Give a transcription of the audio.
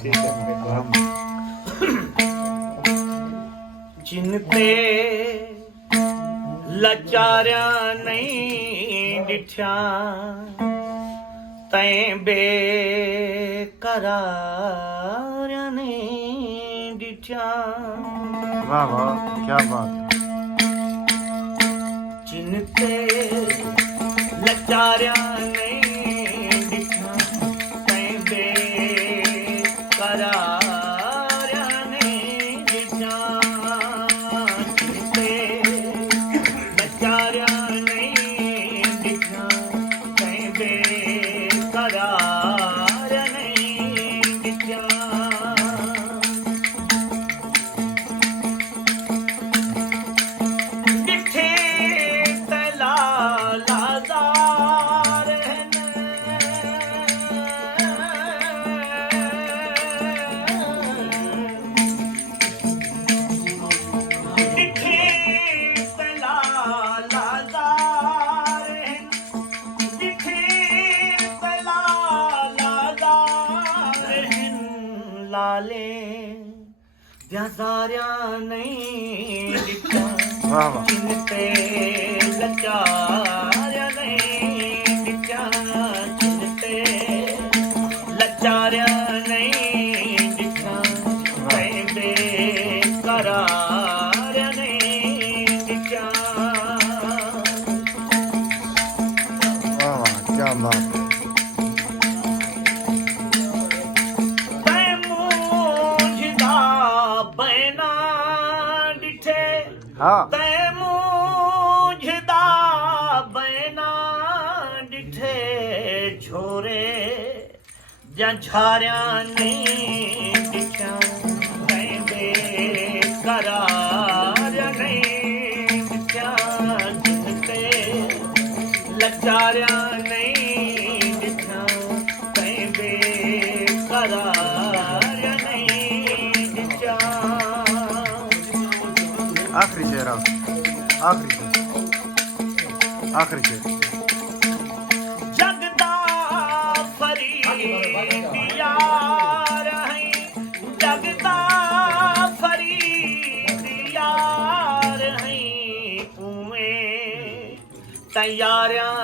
ठीक है जिन ते लाचारिया नहीं डिठ्या तैं बेकरारिया नहीं डिठ्या। वाह वाह क्या बात है। जिन ते लाचारिया नहीं डिठ्या तैं बेकरारिया नहीं डिठ्या। जिन ते लाचारिया नहीं डिठ्या तैं बेकरारिया नहीं डिठ्या। डिठे तला लाज़ार हन डिठे तला लाज़ार हन डिठे तला लाज़ार हन लाले ज़ारिया नहीं डिठा। वाह वाह जिन ते लाचारिया नहीं डिठ्या जिन ते लाचारिया नहीं डिठ्या तैं बेकरारिया नहीं डिठ्या। वाह वाह क्या बात है। तैं मूंझदा बैना डिठे हाँ तैं मूंझदा बैना डिठे छोरे जा झारिया नहीं डिठ्या तैं बेकरारिया नहीं डिठ्या। जिन ते लाचारिया नहीं डिठ्या तैं बेकरारिया नहीं डिठ्या। आखिरी शेर आखिरी शेर आखिरी शेर। जगदा फरीद यार हैं जगदा फरीद यार हैं उमें तैयारियां